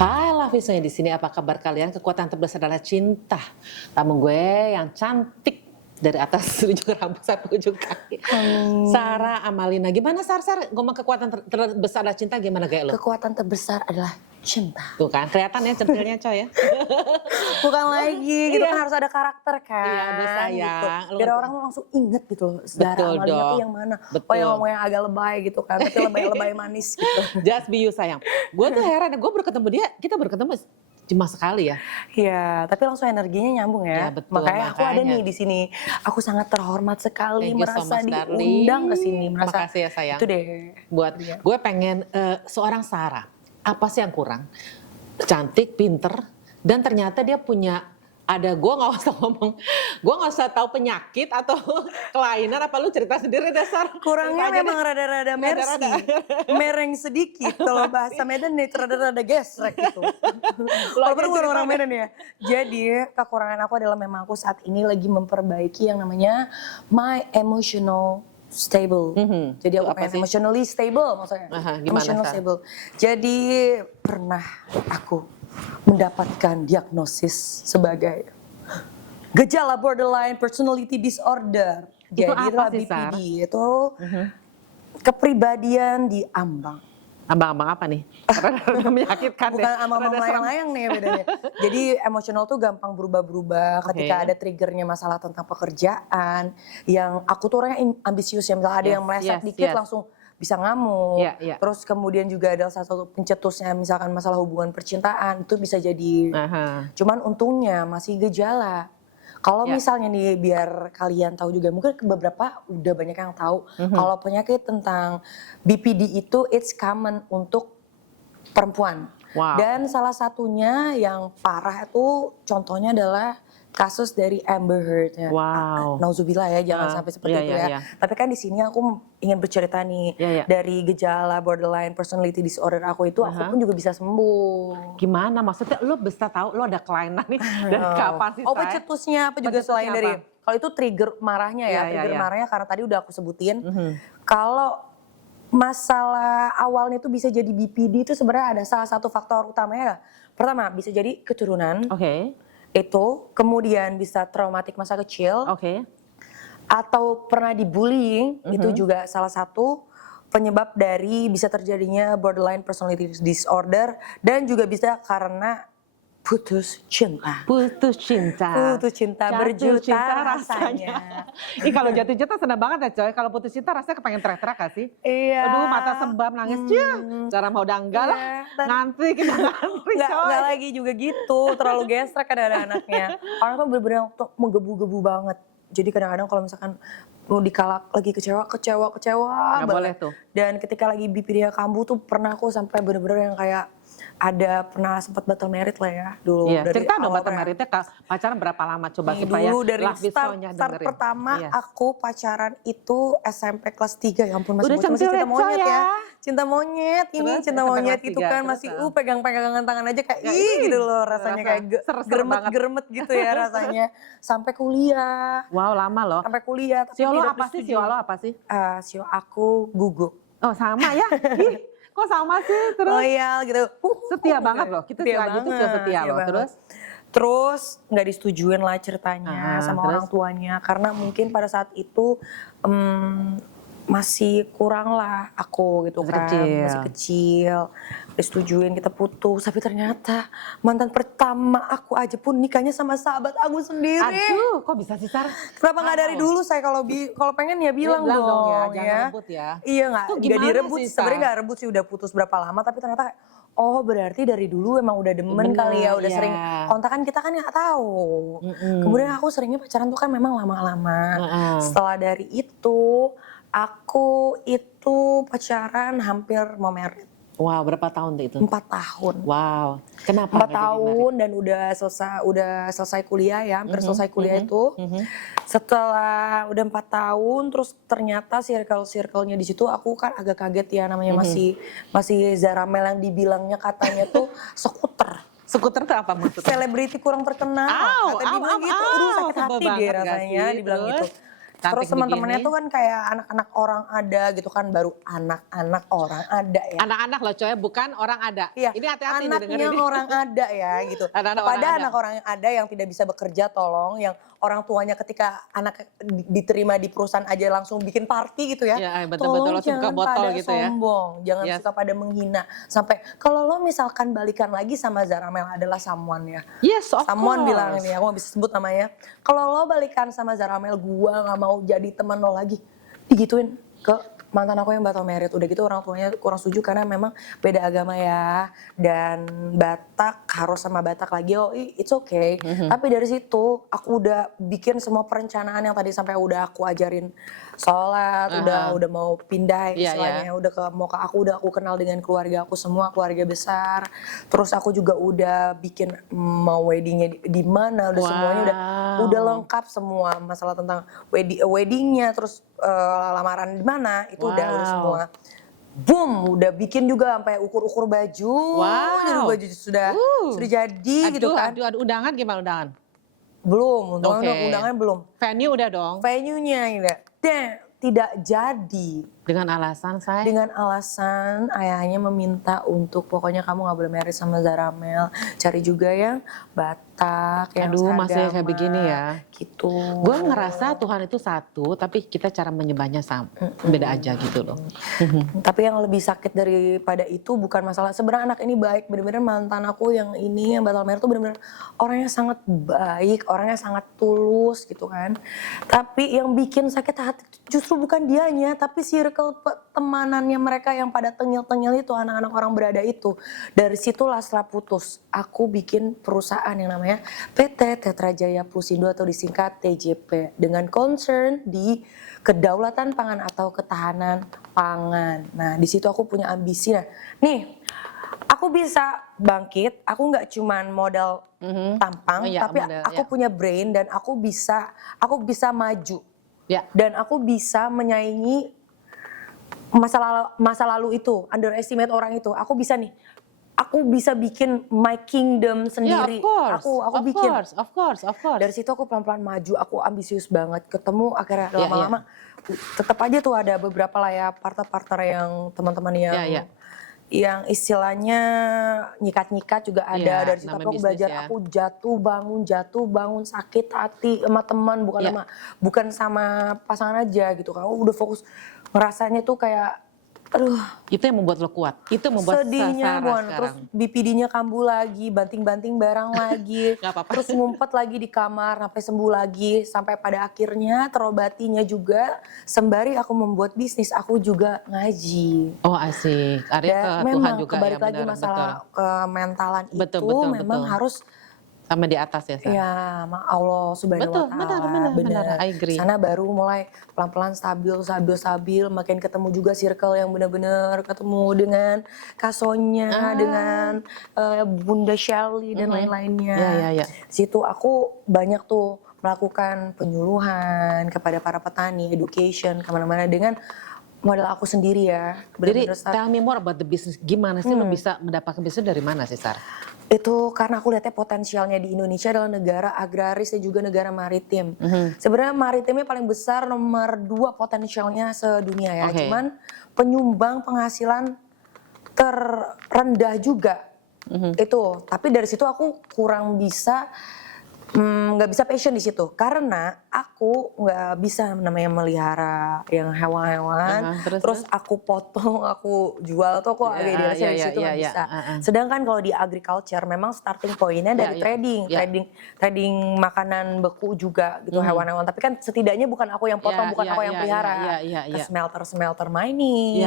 Hai Lavisnya di sini, apa kabar kalian? Kekuatan terbesar adalah cinta. Tamu gue yang cantik dari atas ujung rambut sampai ujung kaki. Sarah Amalina, gimana Sar? Ngomong kekuatan terbesar adalah cinta, gimana kayak lo? Kekuatan terbesar adalah cinta. Tuh kan, kelihatan ya centilnya coy ya. Bukan lagi, gitu Iya. kan harus ada karakter kan. Iya, udah gitu. sayang. Lu Biar ngerti. orang langsung inget gitu loh, Zara Betul Amalia tuh dong. yang mana. Oh Betul. yang ngomongnya agak lebay gitu kan, tapi lebay-lebay manis gitu. Just be you sayang. Gue tuh heran, gue baru ketemu dia, kita baru ketemu cuma sekali ya. Iya, tapi langsung energinya nyambung ya. Iya, betul, Makanya aku ada makanya. nih di sini. Aku sangat terhormat sekali Thank you so merasa much, darling. diundang ke sini, merasa Makasih ya, sayang. itu deh. Buat Iya. gue pengen seorang Sarah, apa sih yang kurang? Cantik, pinter, dan ternyata dia punya gue nggak usah ngomong, gue nggak usah tahu penyakit atau kelainan, apa lu cerita sendiri dasar. Kurangnya memang rada-rada mercy, mereng sedikit. Kalau bahasa Medan nih rada-rada gesrek gitu. Walaupun bukan orang Medan ya. Jadi kekurangan aku adalah memang aku saat ini lagi memperbaiki yang namanya my emotional stable. Jadi Itu aku apa pengen sih? emotionally stable maksudnya. Aha, gimana, Emotional Sar? stable. Jadi pernah aku mendapatkan diagnosis sebagai gejala borderline personality disorder. Itu Jadi apa itulah sih, BPD Sar? itu kepribadian di ambang. Abang-abang apa nih? Karena menyakitkan Bukan deh. ama-ama Rada serem. melayang-layang nih bedanya. Jadi emosional tuh gampang berubah-berubah ketika Oke. ada triggernya masalah tentang pekerjaan. Yang aku tuh orangnya ambisius ya, misalnya ada yang meleset Yes, dikit yes. langsung bisa ngamuk. Iya, iya. Terus kemudian juga ada salah satu pencetusnya misalkan masalah hubungan percintaan itu bisa jadi. Aha. Cuman untungnya masih gejala. Kalau Ya. misalnya nih biar kalian tahu juga, mungkin beberapa udah banyak yang tahu. Kalau penyakit tentang BPD itu it's common untuk perempuan. Wow. Dan salah satunya yang parah itu contohnya adalah kasus dari Amber Heard ya. Wow. Nauzubillah ya, jangan sampai seperti iya, itu iya, ya. iya. Tapi kan di sini aku ingin bercerita nih Iya, iya. dari gejala borderline personality disorder aku itu aku pun juga bisa sembuh. Gimana? Maksudnya lo bisa tahu lo ada kelainan nih dari kapan sih, Oh Say? pencetusnya apa juga Pencetusnya selain dari, apa? kalau itu trigger marahnya ya, Iya, iya, trigger iya. marahnya karena tadi udah aku sebutin. Kalau masalah awalnya itu bisa jadi BPD itu sebenarnya ada salah satu faktor utamanya. Pertama bisa jadi keturunan, Oke, itu kemudian bisa traumatik masa kecil, oke. atau pernah dibullying, itu juga salah satu penyebab dari bisa terjadinya borderline personality disorder, dan juga bisa karena putus cinta. Putus cinta. Putus cinta Jatuh berjuta cinta rasanya. Ih kalau jatuh cinta senang banget ya coy. Kalau putus cinta rasanya kepengen teriak-teriak gak sih? Iya. Aduh mata sembab nangis. Cara mau udah enggak lah. Iya, dan- Ngantri kita ngantri coy. Nggak lagi juga gitu, terlalu gesrek kadang-kadang anaknya. Orang tuh bener-bener yang tuh menggebu-gebu banget. Jadi kadang-kadang kalau misalkan mau dikalak lagi kecewa Nggak banget. boleh tuh. Dan ketika lagi BPD kambuh tuh pernah aku sampai bener-bener yang kayak pernah sempat batal merit lah ya dulu. Iya, dari cerita dong awal Batam kayak- Meritnya pacaran berapa lama coba Nih, supaya dulu dari Love Is start Sonya dengerin. pertama Iya. aku pacaran itu SMP kelas 3, ya ampun masih Udah bocah, masih centil cinta ya, monyet coy, ya. ya. Cinta monyet ini, Terus, cinta SMP monyet kelas itu 3, kan terus, masih pegang-pegangan tangan aja kayak Ya, ih gitu loh rasanya, rasa kayak ser-ser geremet-geremet gitu ya rasanya. Sampai kuliah, Wow lama loh. sampai kuliah tapi Sio lo tidak apa sih? bersetuju. Sio lo apa sih? Sio aku gugup. Oh sama ya? Ih, kok sama sih? Terus Loyal gitu. setia banget loh. Kita Setia sila gitu sih setia banget, loh. banget. Terus nggak disetujuin lah ceritanya sama terus? orang tuanya karena mungkin pada saat itu masih kurang lah aku gitu Masih kan, kecil. masih kecil, disetujuin kita putus, tapi ternyata mantan pertama aku aja pun nikahnya sama sahabat aku sendiri. aduh kok bisa sih Sar? Kenapa nggak dari dulu saya kalau pengen ya bilang, bilang dong ya, dong jangan rebut ya. Iya nggak Tuh gimana direbut sih, sih, sebenarnya Sar? nggak rebut sih, udah putus berapa lama tapi ternyata oh berarti dari dulu emang udah demen Bener, kali ya, udah iya. sering kontakan, kita kan nggak tahu. Kemudian aku seringnya pacaran tuh kan memang lama-lama. Setelah dari itu aku itu pacaran hampir mau merit Wow berapa tahun tuh itu? 4 tahun. Wow kenapa? 4 nggak jadi tahun dan udah selesai kuliah ya, hampir selesai kuliah itu. Setelah udah 4 tahun, terus ternyata circle-nya di situ aku kan agak kaget ya, namanya masih Zaramel yang dibilangnya katanya tuh skuter. Skuter tuh apa maksudnya? Selebriti kurang terkenal. Au, Kata dibilang gitu, aduh sakit sebel hati deh banget gak rasanya sih? dibilang Terus? gitu. Terus cantik teman-temannya begini. tuh kan kayak anak-anak orang ada gitu kan, baru anak-anak orang ada ya. Anak-anak loh coy, bukan orang ada. Iya, Ini hati-hati nih anaknya dengerin. orang ada ya gitu. Anak-anak orang Kepada ada. anak orang yang ada yang tidak bisa bekerja tolong, yang orang tuanya ketika anak diterima di perusahaan aja langsung bikin party gitu ya. Iya, betul-betul Tolong langsung buka jangan botol pada gitu ya. sombong, jangan Yes. suka pada menghina. Sampai kalau lo misalkan balikan lagi sama Zaramel adalah someone ya. Yes, of Someone course. bilang ini, aku gak bisa sebut namanya. Kalau lo balikan sama Zaramel, gua gak mau jadi teman lo lagi. Digituin ke mantan aku yang batal merit. Udah gitu orang tuanya kurang setuju karena memang beda agama ya. Dan Batak harus sama Batak lagi, oh it's okay. Tapi dari situ aku udah bikin semua perencanaan yang tadi sampai udah aku ajarin sholat, udah mau pindah Iya, istilahnya, udah aku kenal dengan keluarga aku semua, keluarga besar. Terus aku juga udah bikin mau weddingnya di mana, udah semuanya udah lengkap semua masalah tentang weddingnya, terus lamaran di mana itu udah semua. Boom, udah bikin juga sampai ukur-ukur baju. Jadi baju sudah jadi gitu kan. Aduh, undangan gimana undangan? Belum, Oke. undangan belum. Venue udah dong. Venue-nya tidak jadi. Dengan alasan saya. Dengan alasan ayahnya meminta untuk pokoknya kamu gak boleh married sama Zaramel. Cari juga yang Batak, yang Aduh, masih kayak seagama, begini ya. gitu. Gue ngerasa Tuhan itu satu, tapi kita cara menyembahnya sama, beda aja gitu loh. Tapi yang lebih sakit daripada itu bukan masalah, sebenarnya anak ini baik, bener-bener mantan aku yang ini, yang batal married tuh bener-bener orangnya sangat baik, orangnya sangat tulus gitu kan. Tapi yang bikin sakit hati justru bukan dianya, tapi circle temanannya mereka yang pada tengil-tengil itu, anak-anak orang berada itu. Dari situlah setelah putus, aku bikin perusahaan yang namanya PT Tetra Jaya Plusindo atau disingkat TJP dengan concern di kedaulatan pangan atau ketahanan pangan. Nah, di situ aku punya ambisi. Nah, nih, aku bisa bangkit. Aku nggak cuman modal tampang, tapi aku punya brain dan aku bisa maju. Ya. Dan aku bisa menyaingi masa lalu itu, underestimate orang itu. Aku bisa nih. Aku bisa bikin my kingdom sendiri. Aku bikin. Of course. Dari situ aku pelan-pelan maju, aku ambisius banget. Ketemu akhirnya lama-lama tetap aja tuh ada beberapa lah ya partner-partner yang teman-teman yang istilahnya nyikat-nyikat juga ada. Dari situ aku belajar, aku jatuh bangun sakit hati sama teman, bukan sama pasangan aja gitu. Aku udah fokus ngerasanya tuh kayak aduh, itu yang membuat lo kuat. Itu membuat sedihnya sekarang. Terus BPD-nya kambuh lagi, banting-banting barang lagi, terus ngumpet lagi di kamar sampai sembuh lagi, sampai pada akhirnya terobatinya juga sembari aku membuat bisnis, aku juga ngaji. Oh asik, artinya ke Tuhan juga kembali ya, lagi benar, masalah kementalan betul, memang harus sama di atas ya, Sar? Ya, Allah subhanahu wa ta'ala. Benar, I agree. Sana baru mulai pelan-pelan stabil, makin ketemu juga circle yang benar-benar ketemu dengan Kasonya, dengan Bunda Shelly dan lain-lainnya. Ya. Situ aku banyak tuh melakukan penyuluhan kepada para petani, education, kemana-mana dengan modal aku sendiri ya. Jadi tell me more about the business, gimana sih lo bisa mendapatkan bisnis dari mana sih, Sar? Itu karena aku lihatnya potensialnya di Indonesia adalah negara agraris dan juga negara maritim. Sebenarnya maritimnya paling besar, nomor 2 potensialnya sedunia ya. Cuman penyumbang penghasilan terendah juga itu. Tapi dari situ aku kurang bisa, nggak bisa passion di situ karena aku nggak bisa namanya melihara yang hewan-hewan, terus aku potong, aku jual tuh aku agak di situ nggak bisa. Sedangkan kalau di agriculture memang starting pointnya dari trading makanan beku juga gitu, hewan-hewan. Tapi kan setidaknya bukan aku yang potong, bukan aku yang pelihara. Ke smelter mining.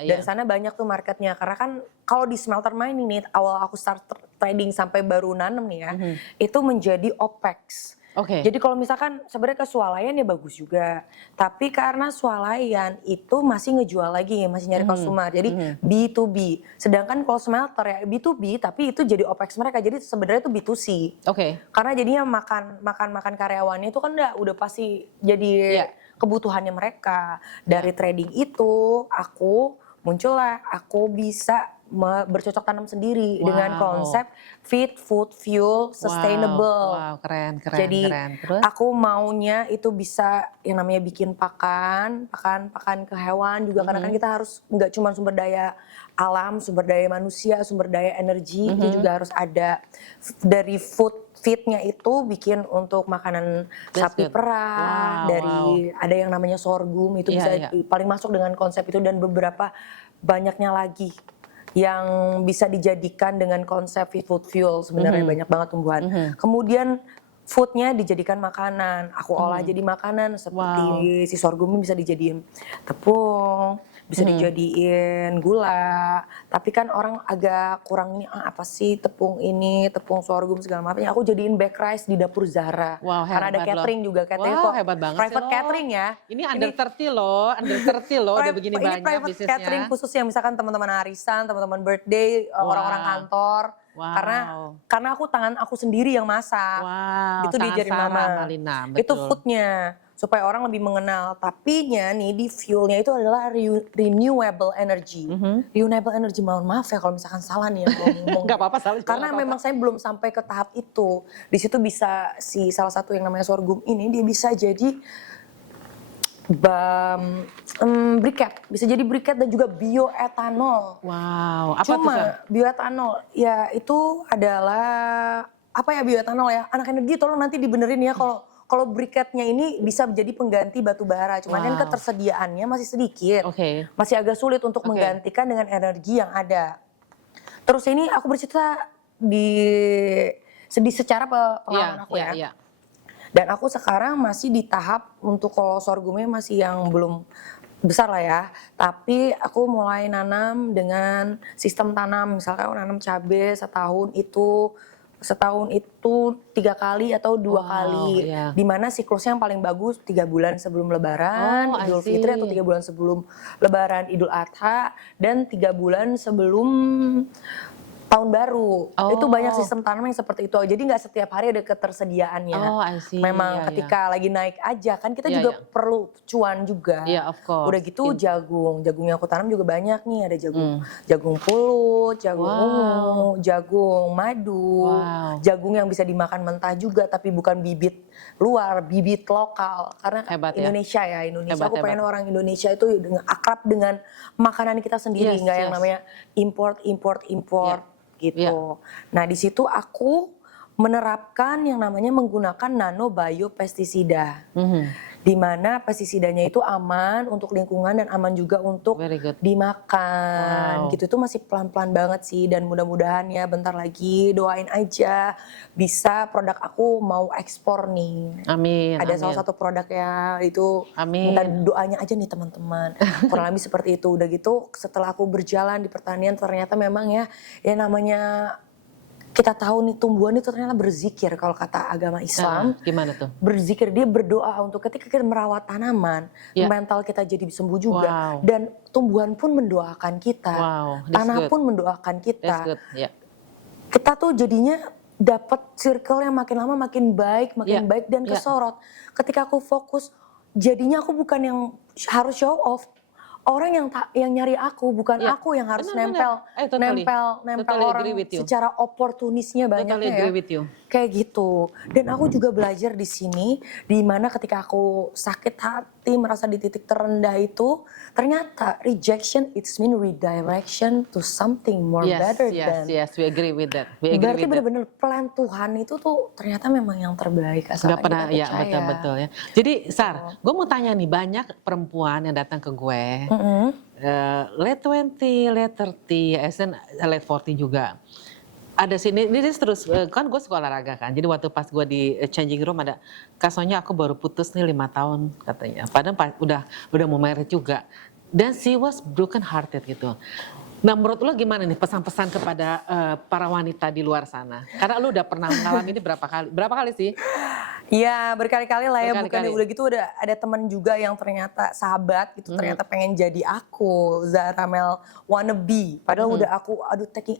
Dari sana banyak tuh marketnya karena kan kalau di smelter mining nih awal aku start trading sampai baru nanem nih ya, itu menjadi OPEX. Jadi kalau misalkan sebenarnya ke swalayan ya bagus juga. Tapi karena swalayan itu masih ngejual lagi, masih nyari konsumer. Jadi B2B. Sedangkan kalau smelter ya B2B tapi itu jadi OPEX mereka. Jadi sebenarnya itu B2C. Karena jadinya makan karyawannya itu kan udah pasti jadi kebutuhannya mereka. Dari trading itu aku muncullah, aku bisa bercocok tanam sendiri dengan Wow. konsep fit, food, fuel, sustainable. Wow, keren. Jadi Terus? aku maunya itu bisa yang namanya bikin pakan ke hewan juga karena kan kita harus nggak cuma sumber daya alam, sumber daya manusia, sumber daya energi itu juga harus ada. Dari feednya itu bikin untuk makanan That's sapi good. perah, Wow, dari ada yang namanya sorghum itu Iya, bisa iya. paling masuk dengan konsep itu dan beberapa banyaknya lagi yang bisa dijadikan dengan konsep fit food fuel sebenarnya banyak banget tumbuhan. Kemudian foodnya dijadikan makanan, aku olah jadi makanan seperti Wow. si sorghum ini bisa dijadiin tepung, bisa dijadiin gula. Tapi kan orang agak kurang ini apa sih tepung sorghum segala macam. Aku jadiin back rice di dapur Zahra. Wow, Karena ada hebat loh. catering juga katanya Wow, kok. hebat banget sih Private lo. catering ya. Ini under 30 loh, udah begini Ini banyak private catering bisnisnya. khusus yang misalkan teman-teman arisan, teman-teman birthday, orang-orang Wow. kantor. Wow. Karena tangan aku sendiri yang masak. Wow, Itu tangan diajarin Sarah mama. Malina, Itu betul. foodnya supaya orang lebih mengenal. Tapinya nih di fuelnya itu adalah renewable energy. Renewable energy, mohon maaf ya kalau misalkan salah nih ya ngomong. Nggak apa-apa, salah juga Karena nggak apa-apa. memang saya belum sampai ke tahap itu. Di situ bisa salah satu yang namanya sorghum ini dia bisa jadi briket, bisa jadi briket dan juga bioetanol. Wow, apa tuh Sar? Cuma bioetanol ya itu adalah apa ya bioetanol ya? Anak energi tolong nanti dibenerin ya kalau briketnya ini bisa menjadi pengganti batu bara. Cuman kan Wow. ketersediaannya masih sedikit. Oke. Masih agak sulit untuk Oke. menggantikan dengan energi yang ada. Terus ini aku bercerita secara pengalaman aku ya. Iya. Dan aku sekarang masih di tahap untuk kalau sorghumnya masih yang belum besar lah ya. Tapi aku mulai nanam dengan sistem tanam. Misalkan aku nanam cabai setahun itu 3 kali atau 2 Wow, kali. iya. Dimana siklusnya yang paling bagus 3 bulan sebelum lebaran, Oh, I Idul Fitri atau see. 3 bulan sebelum lebaran Idul Adha dan 3 bulan sebelum tahun baru. Itu banyak Oh. sistem tanam yang seperti itu. Jadi nggak setiap hari ada ketersediaannya. Oh, I see. Memang Iya, ketika lagi naik aja kan kita Iya, juga iya. perlu cuan juga. Iya, of course. Udah gitu jagung yang aku tanam juga banyak nih. Ada jagung pulut, jagung Wow. ungu, jagung madu, Wow. jagung yang bisa dimakan mentah juga tapi bukan bibit luar, bibit lokal. Karena Hebat ya. Indonesia Hebat, aku pengen hebat. orang Indonesia itu akrab dengan makanan kita sendiri, Yes, nggak yang yes. namanya import gitu. Iya. Nah di situ aku menerapkan yang namanya menggunakan nano biopestisida. Di mana pestisidanya itu aman untuk lingkungan dan aman juga untuk Very good. dimakan. Wow. Gitu itu masih pelan-pelan banget sih dan mudah-mudahan ya bentar lagi doain aja bisa produk aku mau ekspor nih. Amin. Ada amin. salah satu produk ya itu Amin. minta doanya aja nih teman-teman. Kurang lebih seperti itu. Udah gitu setelah aku berjalan di pertanian ternyata memang ya namanya kita tahu nih tumbuhan itu ternyata berzikir kalau kata agama Islam. Gimana tuh? Berzikir, dia berdoa untuk ketika kita merawat tanaman, Ya. mental kita jadi sembuh juga. Wow. Dan tumbuhan pun mendoakan kita. Wow, that's Tanah good. pun mendoakan kita. That's good. Ya. Kita tuh jadinya dapat circle yang makin lama makin baik dan Ya. kesorot. Ketika aku fokus, jadinya aku bukan yang harus show off. Orang yang nyari aku, bukan Ya. aku yang harus Benar. nempel Totally orang agree with you. secara oportunisnya banyaknya Totally ya. agree with you. Kayak gitu. Dan aku juga belajar di sini, di mana ketika aku sakit hati, merasa di titik terendah itu, ternyata rejection it's mean redirection to something more better than. Yes, we agree with that. We agree Berarti with that. benar-benar plan Tuhan itu tuh ternyata memang yang terbaik asalkan Nggak pernah, kita ya percaya. betul ya. Jadi Sar, gue mau tanya nih, banyak perempuan yang datang ke gue, late 20, late 30, late 40 juga. Ada sini, ini terus, kan gue suka olahraga kan, jadi waktu pas gue di changing room ada, Kak Sonya aku baru putus nih 5 tahun katanya, padahal udah mau married juga. Dan she was broken hearted gitu. Nah menurut lo gimana nih pesan-pesan kepada para wanita di luar sana? Karena lo udah pernah mengalami ini berapa kali sih? Iya berkali-kali lah ya, Berkali-kali. bukannya udah gitu ada teman juga yang ternyata sahabat gitu, ternyata pengen jadi aku, Zahra Mel wannabe. Padahal udah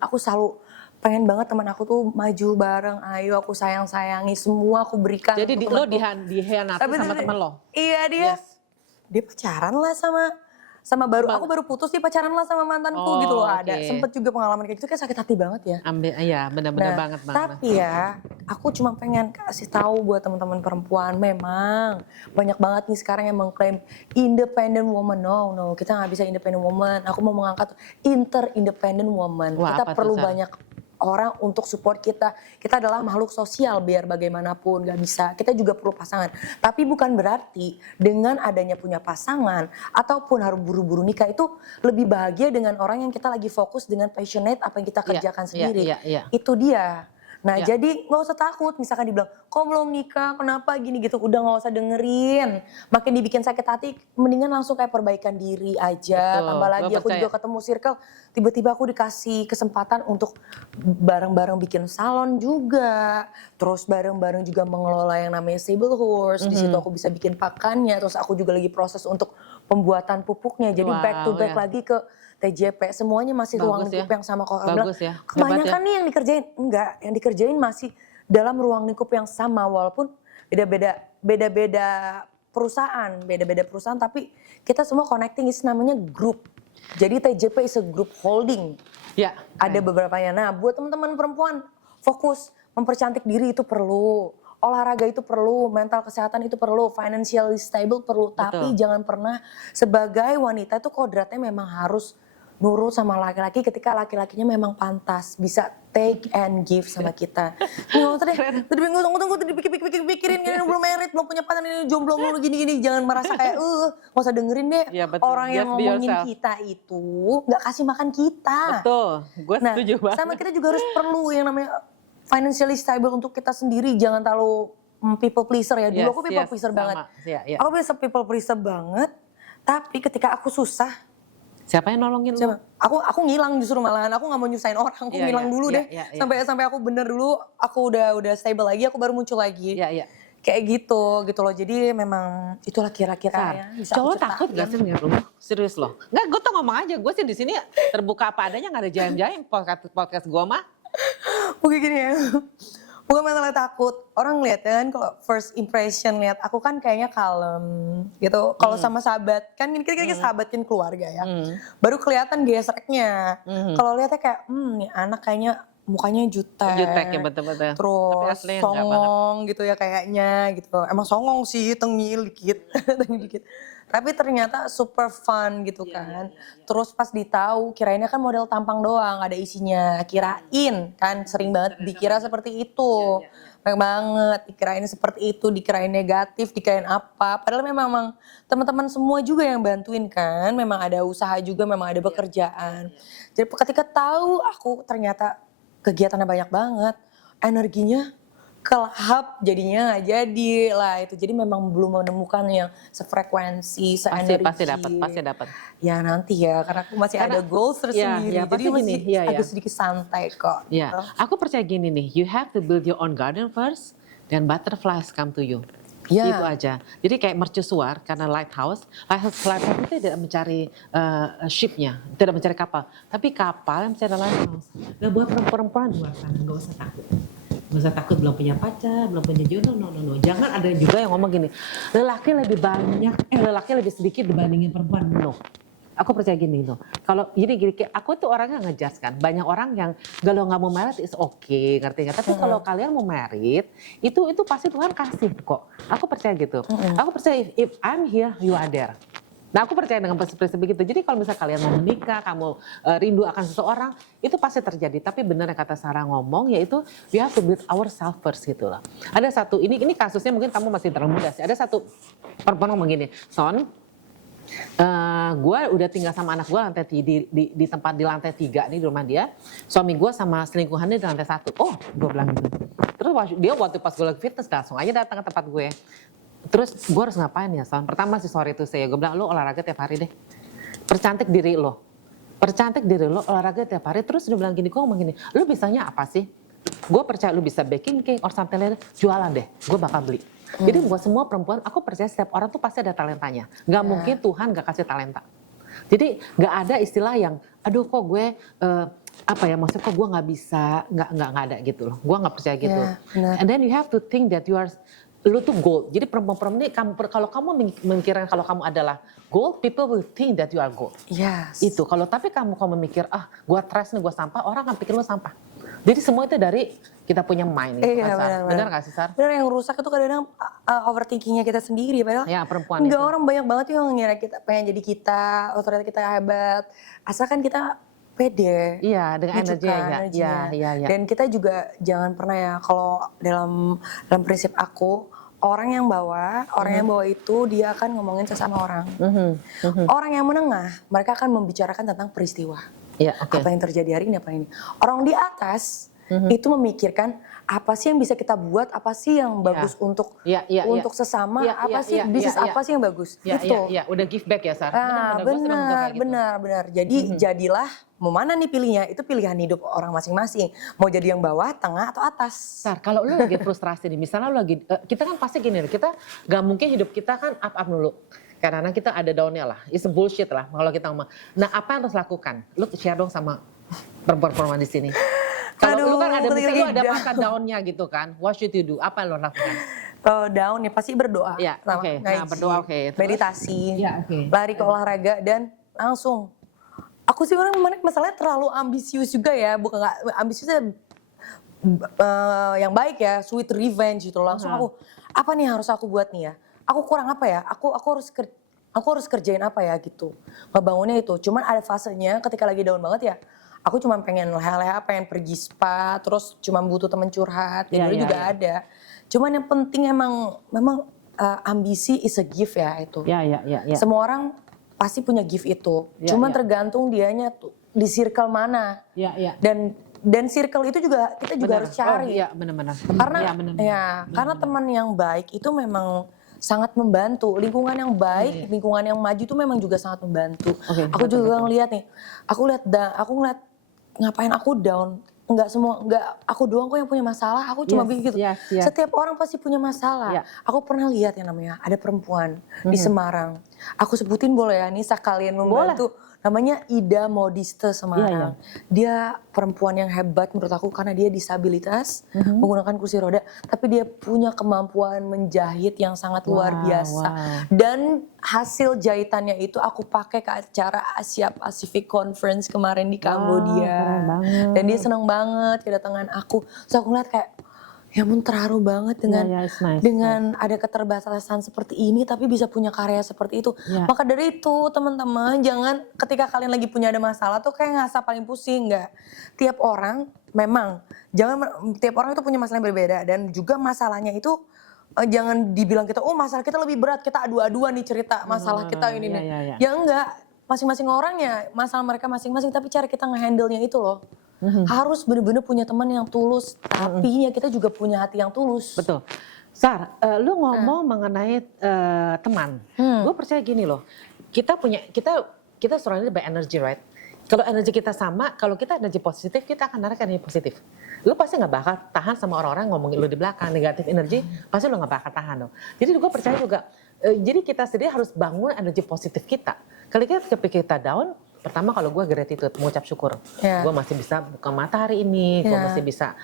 aku selalu pengen banget teman aku tuh maju bareng, ayo aku sayang-sayangi, semua aku berikan. Jadi untuk lo temanku. dihianati sama temen lo? Iya dia pacaran lah aku baru putus nih pacaran lah sama mantanku gitu loh. Ada sempet juga pengalaman kayak gitu, kayak sakit hati banget ya. Iya benar-benar banget. Tapi ya aku cuma pengen kasih tahu buat teman-teman perempuan, memang banyak banget nih sekarang yang mengklaim independent woman. No, kita nggak bisa independent woman. Aku mau mengangkat inter-independent woman. Wah, Kita perlu banyak orang untuk support kita. Kita adalah makhluk sosial biar bagaimanapun, gak bisa. Kita juga perlu pasangan. Tapi bukan berarti dengan adanya punya pasangan ataupun harus buru-buru nikah itu lebih bahagia dengan orang yang kita lagi fokus dengan passionate apa yang kita kerjakan sendiri. Itu dia. Nah jadi gak usah takut misalkan dibilang, kok belum nikah, kenapa gini gitu. Udah gak usah dengerin. Makin dibikin sakit hati, mendingan langsung kayak perbaikan diri aja. Tambah lagi aku juga ketemu circle, tiba-tiba aku dikasih kesempatan untuk bareng-bareng bikin salon juga. Terus bareng-bareng juga mengelola yang namanya Stable Horse. Di situ aku bisa bikin pakannya. Terus aku juga lagi proses untuk pembuatan pupuknya. Jadi back to back lagi ke TJP, semuanya masih ruang lingkup yang sama. Kalau bilang, kebanyakan nih yang dikerjain, enggak, yang dikerjain masih dalam ruang lingkup yang sama walaupun beda-beda perusahaan, tapi kita semua connecting is namanya grup. Jadi TJP is a group holding. Ada beberapanya. Nah, buat teman-teman perempuan, fokus mempercantik diri itu perlu. Olahraga itu perlu, mental kesehatan itu perlu, financially stable perlu. Tapi jangan pernah sebagai wanita itu kodratnya memang harus nurut sama laki-laki ketika laki-lakinya memang pantas bisa take and give sama kita. Nggak usah deh, tunggu dipikirin ini belum married, belum punya pacar, ini jomblo mulu gini-gini. Jangan merasa kayak nggak usah dengerin deh orang yang ngomongin kita itu nggak kasih makan kita. Betul, gue setuju banget. Sama kita juga harus perlu yang namanya financially stable untuk kita sendiri. Jangan terlalu people pleaser ya. Dulu aku people pleaser banget. Aku bisa people pleaser banget, tapi ketika aku susah, siapa yang nolongin lu? Aku ngilang justru malahan. Aku nggak mau nyusahin orang. Aku ngilang dulu deh. Sampai aku bener dulu. Aku udah stable lagi. Aku baru muncul lagi. Kayak gitu loh. Jadi memang itulah kira-kira ya. Cowok takut gak sih ngeliat lu? Serius loh. Nggak, gue tuh ngomong aja. Gue sih di sini terbuka apa adanya. Nggak ada jaim-jaim podcast gue mah. Oke gini ya. Bukan masalah takut. Orang lihat kan kalau first impression lihat aku kan kayaknya kalem gitu. Kalau sama sahabat kan kita sahabat kan keluarga ya. Baru kelihatan gesreknya. Kalau lihatnya kayak nih anak kayaknya mukanya jutek. Jutek ya betul-betul. Terus songong gitu ya kayaknya gitu. Emang songong sih, tengil dikit. Tapi ternyata super fun gitu kan. Terus pas ditahu kirainnya kan model tampang doang, ada isinya. Kirain kan sering banget dikira seperti itu. Banyak banget dikirain seperti itu, dikirain negatif, dikirain apa. Padahal memang teman-teman semua juga yang bantuin kan. Memang ada usaha juga, memang ada pekerjaan. Jadi ketika tahu aku ternyata kegiatannya banyak banget, energinya kelahap jadinya nggak jadi lah itu. Jadi memang belum menemukan yang sefrekuensi, seenergi. Pasti dapat. Ya nanti ya, karena aku masih ada goals tersendiri. Jadi masih agak sedikit santai kok. Gitu. Aku percaya gini nih, you have to build your own garden first, then butterflies come to you. Itu aja. Jadi kayak mercusuar karena lighthouse itu tidak mencari shipnya, tidak mencari kapal, tapi kapal yang mencari lighthouse. Nah buat perempuan di luar sana nggak usah takut. Gak usah takut belum punya pacar, belum punya jodoh, no. Jangan ada juga yang ngomong gini, lelaki lebih sedikit dibandingin perempuan, no. Aku percaya gini loh, kalau gini, aku tuh orangnya ngejudge kan. Banyak orang yang kalau nggak mau married is okay, ngerti nggak? Tapi kalau kalian mau married, itu pasti Tuhan kasih kok. Aku percaya gitu. Aku percaya if I'm here, you are there. Nah aku percaya dengan prinsip begitu. Jadi kalau misalnya kalian mau menikah, kamu rindu akan seseorang, itu pasti terjadi. Tapi benar yang kata Sarah ngomong, yaitu we have to build ourselves first gitu loh. Ada satu, ini kasusnya mungkin kamu masih terlalu muda sih. Ada satu perempuan ngomong gini, Son, gue udah tinggal sama anak gue di tempat di lantai 3 nih di rumah dia. Suami gue sama selingkuhannya di lantai 1. Oh, gue bilang gitu. Terus dia waktu pas gue lagi fitness langsung aja datang ke tempat gue. Terus gue harus ngapain ya Son? Pertama sih sorry tuh saya, gue bilang lu olahraga tiap hari deh. Percantik diri lo, olahraga tiap hari. Terus dia bilang gini, gue ngomong gini, lu bisanya apa sih? Gue percaya lu bisa baking cake or something like that, jualan deh, gue bakal beli. Jadi buat semua perempuan, aku percaya setiap orang tuh pasti ada talentanya. Gak mungkin Tuhan gak kasih talenta. Jadi gak ada istilah yang, aduh kok gue maksudnya kok gue gak bisa, gak ada gitu loh. Gue gak percaya gitu. And then you have to think that you are lu tuh gold. Jadi perempuan-perempuan ini kalau kamu memikirkan kalau kamu adalah gold, people will think that you are gold. Yes. Itu tapi kamu memikir gua trash nih, gua sampah, orang akan pikir lu sampah. Jadi semua itu dari kita punya mind gitu kan, Sar. Benar gak sih, Sar? Benar, yang rusak itu kadang-kadang overthinkingnya kita sendiri, padahal ya perempuan enggak, itu. orang banyak banget yang ngira kita pengen jadi kita, oh ternyata kita hebat, asalkan kita pede. Iya, dengan energinya. Iya. Dan kita juga jangan pernah ya, kalau dalam prinsip aku, orang yang bawa itu dia akan ngomongin sesama orang. Orang yang menengah, mereka akan membicarakan tentang peristiwa. Iya, Apa yang terjadi hari ini, apa ini. Orang di atas itu memikirkan apa sih yang bisa kita buat, apa sih yang bagus untuk sesama, apa sih bisnis apa sih yang bagus. Gitu. Iya, udah give back ya, Sar. Benar. Jadi jadilah, mau mana nih pilihnya, itu pilihan hidup orang masing-masing. Mau jadi yang bawah, tengah, atau atas. Sar, kalau lu lagi frustrasi nih, misalnya lu lagi, kita kan pasti gini, kita gak mungkin hidup kita kan up dulu. Karena kita ada downnya lah, it's bullshit lah kalau kita ngomong. Nah, apa yang harus lakukan? Lu share dong sama perempuan-perempuan di sini. Kalau lu kan ada misalnya lu ada masa downnya gitu kan, what should you do? Apa yang lu lakukan? Down ya pasti berdoa. Ya, oke. Nah, berdoa, oke. Meditasi, ya, lari ke olahraga, dan langsung. Aku sih orang masalahnya terlalu ambisius juga ya, bukan nggak ambisiusnya yang baik ya, sweet revenge gitu. Langsung aku, apa nih harus aku buat nih ya? Aku kurang apa ya? Aku harus kerjain apa ya gitu. Ngebangunnya itu. Cuman ada fasenya ketika lagi down banget ya. Aku cuma pengen leha-leha, pengen pergi spa, terus cuma butuh temen curhat. Gitu juga ada. Cuman yang penting memang ambisi is a gift ya itu. Iya. Semua orang pasti punya gift itu. Cuman tergantung dianya tuh di circle mana. Iya. Dan circle itu juga kita juga harus cari. Iya, benar-benar. Karena teman yang baik itu memang sangat membantu. Lingkungan yang baik, lingkungan yang maju itu memang juga sangat membantu. Aku juga ngeliat nih, aku ngeliat ngapain aku down. Enggak aku doang kok yang punya masalah, aku cuma begitu. Setiap orang pasti punya masalah. Aku pernah lihat yang namanya ada perempuan di Semarang. Aku sebutin boleh ya, Nisa, kalian membantu. Namanya Ida Modiste Semarang. Dia perempuan yang hebat menurut aku karena dia disabilitas, menggunakan kursi roda, tapi dia punya kemampuan menjahit yang sangat luar biasa. Dan hasil jahitannya itu aku pakai ke acara Asia Pacific Conference kemarin di Kambodia. Dan dia senang banget kedatangan aku. Terus aku ngeliat kayak, ya ampun, terharu banget dengan ada keterbatasan seperti ini tapi bisa punya karya seperti itu. Maka dari itu teman-teman, jangan ketika kalian lagi punya ada masalah tuh kayak ngerasa paling pusing, enggak. Tiap orang tiap orang itu punya masalah yang berbeda, dan juga masalahnya itu jangan dibilang kita, masalah kita lebih berat, kita adu-aduan nih cerita masalah kita ini nih. Ya enggak, masing-masing orangnya masalah mereka masing-masing, tapi cara kita nge-handle-nya itu loh. Harus bener-bener punya teman yang tulus, tapi kita juga punya hati yang tulus. Betul. Sar, lu ngomong mengenai teman. Gue percaya gini loh, kita surrounded by energy, right? Kalau energi kita sama, kalau kita energi positif, kita akan narik energi positif. Lu pasti nggak bakal tahan sama orang-orang ngomongin lu di belakang, negatif energi, pasti lu nggak bakal tahan dong. Jadi gue percaya juga, jadi kita sendiri harus bangun energi positif kita. Kalau kita down, pertama kalau gue gratitude, mengucap syukur. Gue masih bisa buka mata hari ini, gue masih bisa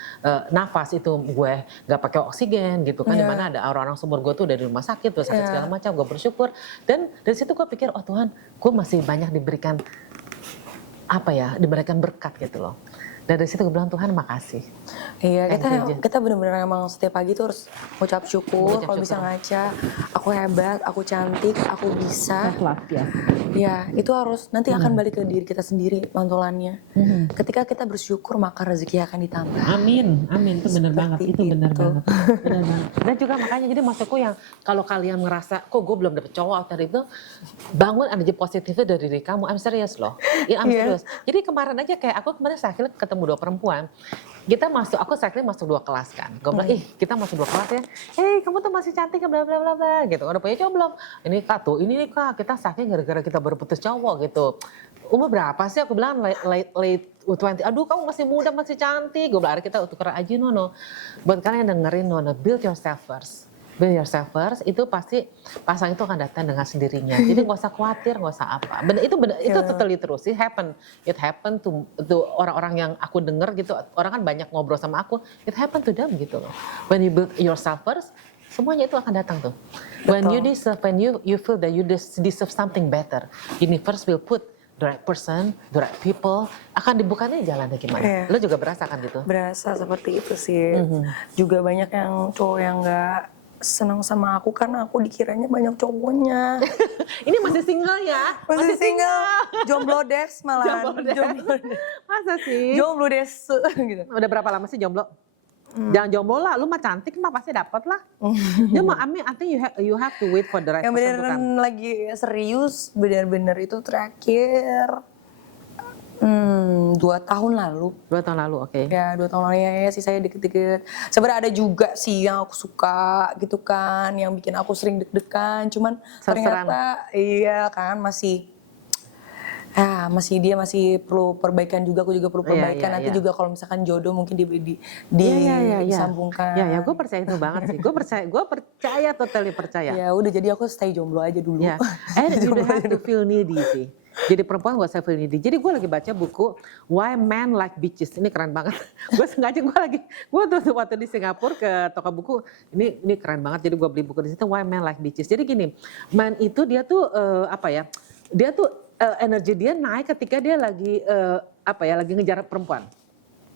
nafas itu, gue gak pakai oksigen gitu kan. Dimana ada orang-orang seumur gue tuh udah di rumah sakit, udah sakit segala macam, gue bersyukur. Dan dari situ gue pikir, oh Tuhan, gue masih banyak diberikan diberikan berkat gitu loh. Dan dari situ gue bilang, Tuhan makasih. Iya, kita benar-benar emang setiap pagi tuh harus ucap syukur. Kalau bisa ngaca, aku hebat, aku cantik, aku bisa. Ya, itu harus nanti akan balik ke diri kita sendiri pantulannya. Ketika kita bersyukur, maka rezeki akan ditambah. Amin, itu benar banget. Itu benar banget. Dan juga makanya jadi maksudku yang kalau kalian ngerasa, kok gue belum dapet cowok atau itu, bangun energi positifnya dari diri kamu. I'm serious loh. I'm serious. Jadi kemarin aja kayak aku kemarin sakit ketemu 2 perempuan, aku cycling masuk 2 kelas kan. Gue bilang, kita masuk 2 kelas ya. Kamu tuh masih cantik ya, bla bla bla bla gitu. Udah punya cowok belum? Ini kak, kita cycling gara-gara kita baru putus cowok gitu. Umur berapa sih? Aku bilang late 20. Aduh, kamu masih muda, masih cantik. Gue bilang, kita tukeran aja Nono. Buat kalian yang dengerin Nono, build yourself first. Build yourself first, itu pasti pasang itu akan datang dengan sendirinya. Jadi nggak usah khawatir, nggak usah apa. Itu totally true. It happen to orang-orang yang aku dengar gitu. Orang kan banyak ngobrol sama aku. It happen to them gitu loh. When you build yourself first, semuanya itu akan datang tuh. When Betul. you deserve, when you feel that you deserve something better, universe will put the right person, the right people, akan dibukanya jalannya gimana. Iya. Lo juga berasa kan gitu? Berasa seperti itu sih. Juga banyak yang cowok yang nggak senang sama aku karena aku dikiranya banyak cowoknya. Ini masih single ya? Masih single, jomblo des malah. Jomblo des. Masa sih? Jomblo des gitu. Udah berapa lama sih jomblo? Jangan jomblo lah, lu mah cantik mah pasti dapet lah. Dia mah, I think you have to wait for the right Yang person, beneran bukan? lagi serius, bener-bener itu terakhir 2 tahun lalu. 2 tahun lalu, oke. Ya 2 tahun lalu ya sih saya deket-deket. Sebenarnya ada juga sih yang aku suka gitu kan, yang bikin aku sering deg-degan. Cuman Serang. ternyata iya kan masih dia masih perlu perbaikan juga, aku juga perlu Iya, perbaikan. iya, Nanti iya. juga kalau misalkan jodoh mungkin Iya. disambungkan. Ya, gue percaya itu banget sih. Gue percaya, totally percaya. Ya udah jadi aku stay jomblo aja dulu. Ya, and you don't have to feel needy sih. Jadi perempuan gak usah feel needy. Jadi gue lagi baca buku Why Men Like Bitches. Ini keren banget. Gue sengaja gue tuh waktu di Singapura ke toko buku. Ini keren banget. Jadi gue beli buku di situ Why Men Like Bitches. Jadi gini, man itu dia tuh dia tuh energi dia naik ketika dia lagi lagi ngejar perempuan.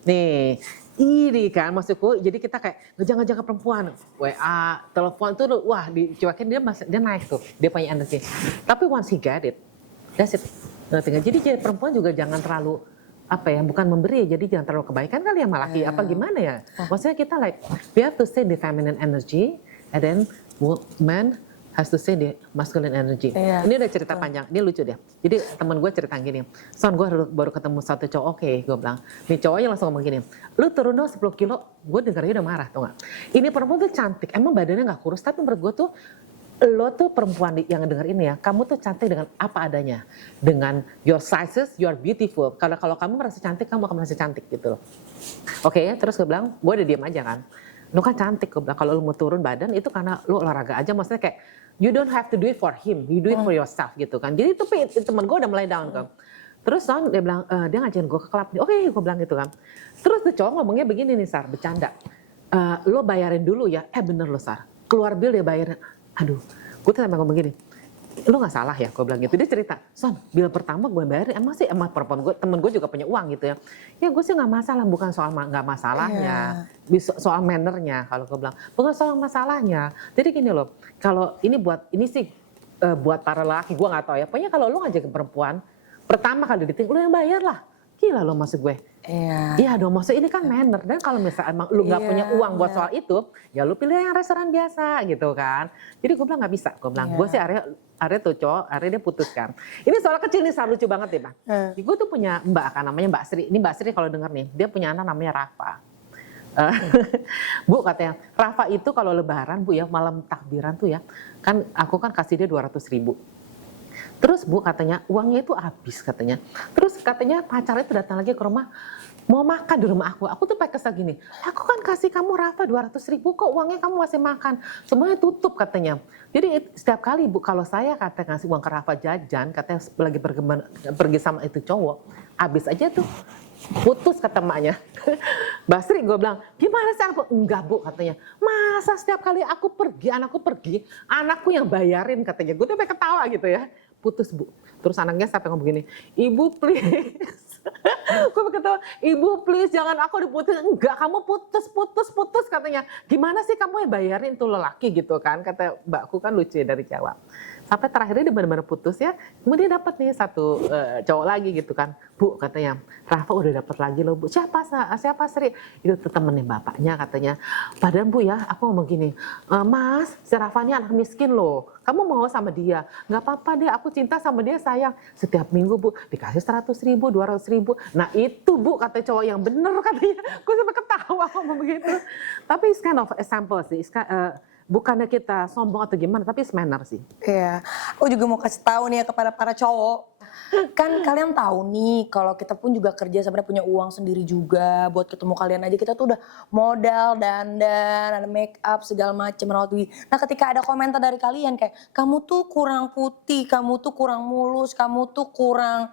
Nih, ini kan maksudku, jadi kita kayak ngejar-ngejar ke perempuan, WA, telepon tuh, wah dicuekin dia naik tuh, dia punya energi. Tapi once he get it, that's it. Ngerti nggak? Jadi perempuan juga jangan terlalu bukan memberi, jadi jangan terlalu kebaikan kali ya sama laki, apa gimana ya? Maksudnya kita we have to stay the feminine energy, and then man has to say the masculine energy. Iya. Ini udah cerita panjang, ini lucu deh. Jadi teman gue cerita gini, Son gue baru ketemu satu cowok, oke, gue bilang, nih cowoknya langsung ngomong gini, lu turun dong 10 kilo, gue dengarnya udah marah, tau gak? Ini perempuan tuh cantik, emang badannya gak kurus, tapi menurut gue tuh, lo tuh perempuan yang denger ini ya, kamu tuh cantik dengan apa adanya. Dengan your sizes, you are beautiful. Kalau kamu merasa cantik, kamu akan merasa cantik gitu loh. Oke, terus gue bilang, gue udah diem aja kan. Lu kan cantik, gue bilang, kalau lu mau turun badan itu karena lu olahraga aja, maksudnya kayak, you don't have to do it for him, you do it for yourself gitu kan. Jadi itu temen gue udah mulai down kan. Terus dia bilang, dia ngajakin gue ke klub. Oke, gue bilang gitu kan. Terus tuh cowok ngomongnya begini nih Sar, bercanda. Lo bayarin dulu ya, bener lo Sar. Keluar bil dia bayarin. Aduh, gue tuh ngomong gini. Lo gak salah ya, gue bilang gitu. Dia cerita, Son, bil pertama gue bayarin. Emang perempuan gue, temen gue juga punya uang gitu ya. Ya gue sih gak masalah, bukan soal gak masalahnya. Soal mannernya kalau gue bilang. Bukan soal masalahnya. Jadi gini loh, kalau ini buat para laki, gue gak tahu ya. Pokoknya kalau lo ngajakin perempuan, pertama kali dating, lo yang bayar lah. Gila lo maksud gue. Iya dong, maksudnya ini kan manner. Dan kalau misalnya emang lu gak punya uang buat soal itu, ya lu pilih yang restoran biasa gitu kan. Jadi gue bilang gak bisa, gue bilang. Gue sih Arya tuh cowok, Arya dia putuskan. Ini soal kecil nih, lucu banget deh Bang. Gue tuh punya mbak kan, namanya Mbak Sri. Ini Mbak Sri kalau denger nih, dia punya anak namanya Rafa. Bu katanya, Rafa itu kalau lebaran Bu ya, malam takbiran tuh ya, kan aku kan kasih dia 200.000. Terus Bu katanya uangnya itu habis katanya. Terus katanya pacarnya itu datang lagi ke rumah, mau makan di rumah aku tuh pakai kesal gini, aku kan kasih kamu Rafa 200.000 kok uangnya kamu masih makan, semuanya tutup katanya. Jadi setiap kali Bu kalau saya katanya ngasih uang ke Rafa jajan, katanya lagi pergi sama itu cowok, habis aja tuh. Putus kata emaknya. Basri gue bilang, gimana sih anakku? Enggak Bu katanya, masa setiap kali aku pergi, anakku yang bayarin katanya. Gue tuh sampai ketawa gitu ya. Putus Bu. Terus anaknya sampai ngomong gini, Ibu please. Gue ketawa, Ibu please jangan aku diputus. Enggak, kamu putus katanya. Gimana sih kamu yang bayarin tuh lelaki gitu kan. Kata mbakku kan lucu ya dari Jawa. Sampai terakhirnya dia benar-benar putus ya. Kemudian dapat nih satu cowok lagi gitu kan. Bu katanya, Rafa udah dapat lagi loh Bu. Siapa Sri? Itu tuh temennya bapaknya katanya. Padahal Bu ya, aku ngomong gini, Mas, si Rafa ini anak miskin loh. Kamu mau sama dia? Gak apa-apa deh, aku cinta sama dia sayang. Setiap minggu Bu, dikasih 100.000, 200.000. Nah itu Bu, kata cowok yang bener katanya. Gue sampai ketawa ngomong begitu. Tapi it's kind of example sih. Bukannya kita sombong atau gimana, tapi it's manner sih. Iya, aku juga mau kasih tahu nih ya kepada para cowok. Kan kalian tahu nih kalau kita pun juga kerja sebenarnya punya uang sendiri juga. Buat ketemu kalian aja kita tuh udah modal, dandan, ada make up, segala macam, rawat gigi. Nah ketika ada komentar dari kalian kayak, kamu tuh kurang putih, kamu tuh kurang mulus, kamu tuh kurang.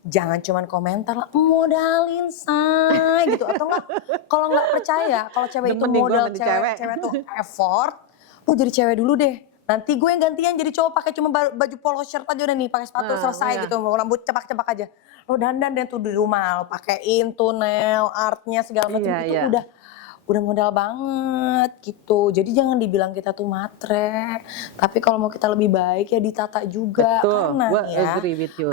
Jangan cuman komentar lah, modalin say gitu. Atau enggak, kalau nggak percaya, kalau cewek itu Demen nih gua modal sama nih cewek. cewek tuh effort, lu jadi cewek dulu deh. Nanti gue yang gantian jadi cowok pakai cuma baju polo shirt aja udah nih, pakai sepatu Nah, selesai iya. gitu, mau rambut cepak-cepak aja. Lo dandan deh tuh di rumah, lo pakein tuh nail artnya segala macam Iya, itu iya. udah modal banget gitu. Jadi jangan dibilang kita tuh matre, tapi kalau mau kita lebih baik ya ditata juga. Betul, Karena gue nih ya, agree with you.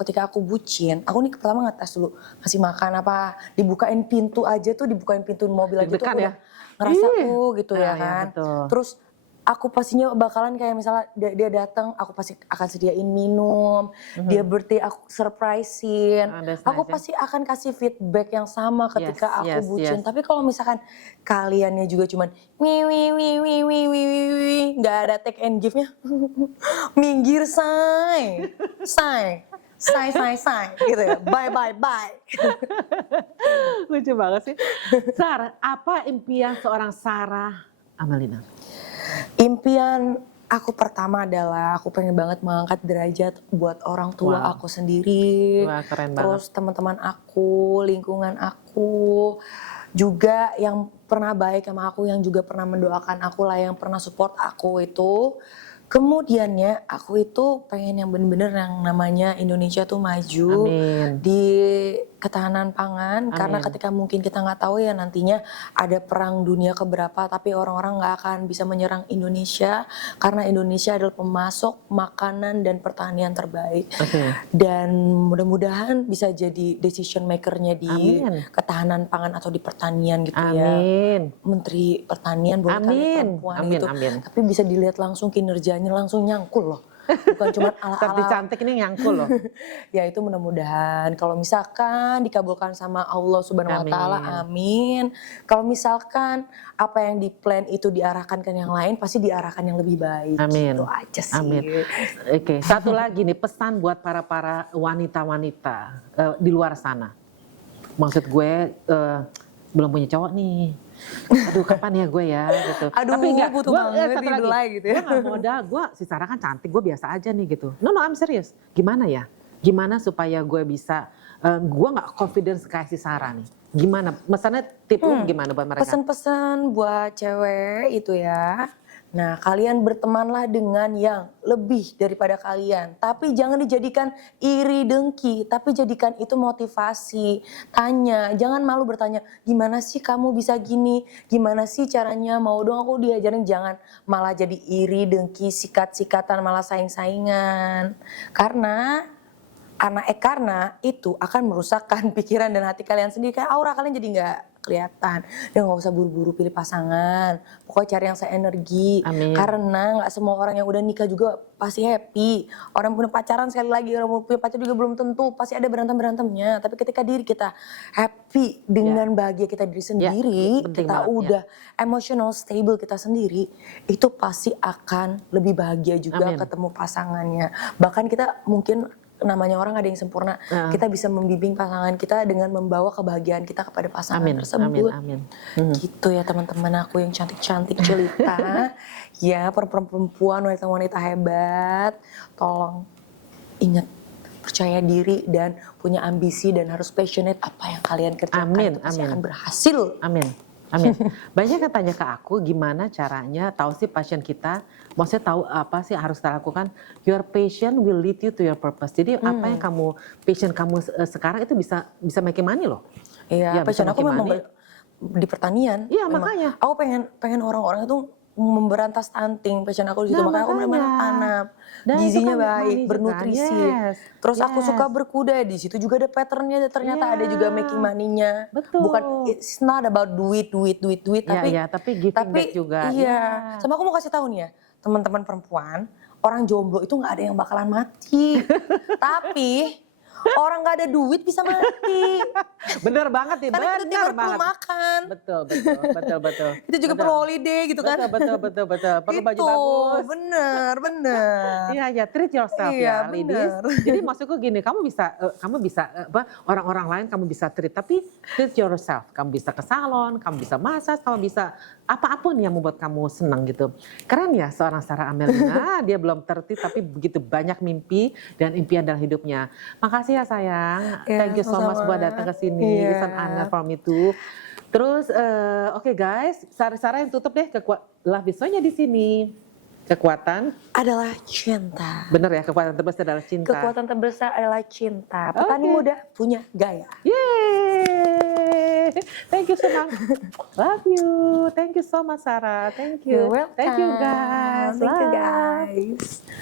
ketika aku bucin, aku nih pertama ngetes dulu, kasih makan apa, dibukain pintu aja tuh, dibukain pintu mobil aja tuh Deg-degan aku ya? udah ngerasa Ih. gitu Nah, ya ya kan. betul. Terus aku pastinya bakalan kayak misalnya dia datang, aku pasti akan sediain minum, dia birthday aku surprisein, Oh, that's aku nice ya. pasti akan kasih feedback yang sama ketika Yes, aku yes, bucin. yes. Tapi kalau misalkan kaliannya juga cuman nggak ada take and give-nya, minggir say, gitu ya, bye. Lucu banget sih. Sarah, apa impian seorang Sarah Amelina? Impian aku pertama adalah aku pengen banget mengangkat derajat buat orang tua Wow. aku sendiri, Wah, keren terus teman-teman aku, lingkungan aku, juga yang pernah baik sama aku, yang juga pernah mendoakan aku lah, yang pernah support aku itu. Kemudiannya aku itu pengen yang bener-bener yang namanya Indonesia tuh maju Amin. di ketahanan pangan, karena Amin. ketika mungkin kita nggak tahu ya nantinya ada perang dunia keberapa, tapi orang-orang nggak akan bisa menyerang Indonesia karena Indonesia adalah pemasok makanan dan pertanian terbaik. Oke. Dan mudah-mudahan bisa jadi decision makernya di Amin. ketahanan pangan atau di pertanian gitu ya. Amin. Menteri Pertanian boleh kali Amin. perempuan Amin, gitu, amin. tapi bisa dilihat langsung kinerjanya langsung nyangkul loh, bukan cuma ala-ala. Cantik ini nyangkul loh. Ya itu mudah-mudahan kalau misalkan dikabulkan sama Allah Subhanahu Wa Taala, amin. Kalau misalkan apa yang di plan itu diarahkan ke yang lain, pasti diarahkan yang lebih baik. Amin. Gitu aja sih. Amin. Oke, satu lagi nih pesan buat para wanita-wanita di luar sana. Maksud gue belum punya cowok nih. Aduh kapan ya gue ya gitu. Aduh, tapi enggak, butuh gue banget satu lagi. idolai gitu ya. Gue gak modal, si Sarah kan cantik, gue biasa aja nih gitu. No, I'm serious. Gimana ya? Gimana supaya gue bisa, gue gak confidence kayak si Sarah nih. Gimana? Misalnya tip lu gimana buat mereka? Pesan-pesan buat cewek itu ya. Nah, kalian bertemanlah dengan yang lebih daripada kalian. Tapi jangan dijadikan iri dengki, tapi jadikan itu motivasi. Tanya, jangan malu bertanya, gimana sih kamu bisa gini? Gimana sih caranya? Mau dong aku diajarin. Jangan malah jadi iri dengki, sikat-sikatan, malah saing-saingan. Karena itu akan merusakkan pikiran dan hati kalian sendiri. Kayak aura kalian jadi nggak kelihatan. Dan nggak usah buru-buru pilih pasangan. Pokoknya cari yang seenergi. Amin. Karena nggak semua orang yang udah nikah juga pasti happy. Orang yang punya pacaran sekali lagi, orang yang punya pacar juga belum tentu. Pasti ada berantem-berantemnya. Tapi ketika diri kita happy dengan bahagia kita diri sendiri, penting kita banget, udah emotional stable kita sendiri, itu pasti akan lebih bahagia juga Amin. ketemu pasangannya. Bahkan kita mungkin namanya orang ada yang sempurna, kita bisa membimbing pasangan kita dengan membawa kebahagiaan kita kepada pasangan tersebut. Amin. Gitu ya teman-teman aku yang cantik-cantik jelita. Ya perempuan wanita-wanita hebat, tolong ingat percaya diri dan punya ambisi dan harus passionate apa yang kalian kerjakan. Itu pasti akan berhasil. Amin. Banyak yang tanya ke aku gimana caranya tahu sih passion kita, maksudnya tahu apa sih harus kita lakukan. Your passion will lead you to your purpose. Jadi apa yang passion kamu sekarang itu bisa making money loh. Iya, passion aku memang di pertanian. Iya makanya. Aku pengen orang-orang itu memberantas stunting, passion aku di situ. Makanya aku benar-benar tanam. Gizinya baik, bernutrisi. Terus aku suka berkuda, di situ juga ada patternnya. Ternyata ada juga making money-nya. Betul. Bukan, it's not about duit. Tapi giving back juga. Iya. Sama aku mau kasih tahu nih ya, teman-teman perempuan, orang jomblo itu nggak ada yang bakalan mati. Tapi orang nggak ada duit bisa mati. Bener banget nih, karena kita tiap perlu makan. Betul. Itu juga perlu holiday gitu kan. Betul. Perlu baju Gitu, bagus. bener. Iya, treat yourself ya, ladies. Jadi maksudku gini, kamu bisa orang-orang lain kamu bisa treat, tapi treat yourself. Kamu bisa ke salon, kamu bisa massage, kamu bisa apapun yang membuat kamu senang gitu. Keren ya seorang Sarah Amelina, dia belum tertib tapi begitu banyak mimpi dan impian dalam hidupnya. Makasih makasih ya sayang. Ya, Thank you so much sama-sama. buat datang ke sini. Iya. It's an honor for me too. Terus oke guys, Sara yang tutup deh love bisonya di sini. Kekuatan, Adalah cinta. bener ya, kekuatan terbesar adalah cinta. Kekuatan terbesar adalah cinta. Petani Oke. muda punya gaya. Yeay! Thank you so much. Love you. Thank you so much Sarah. Thank you. You're welcome. Thank you guys. Thank you Love. guys.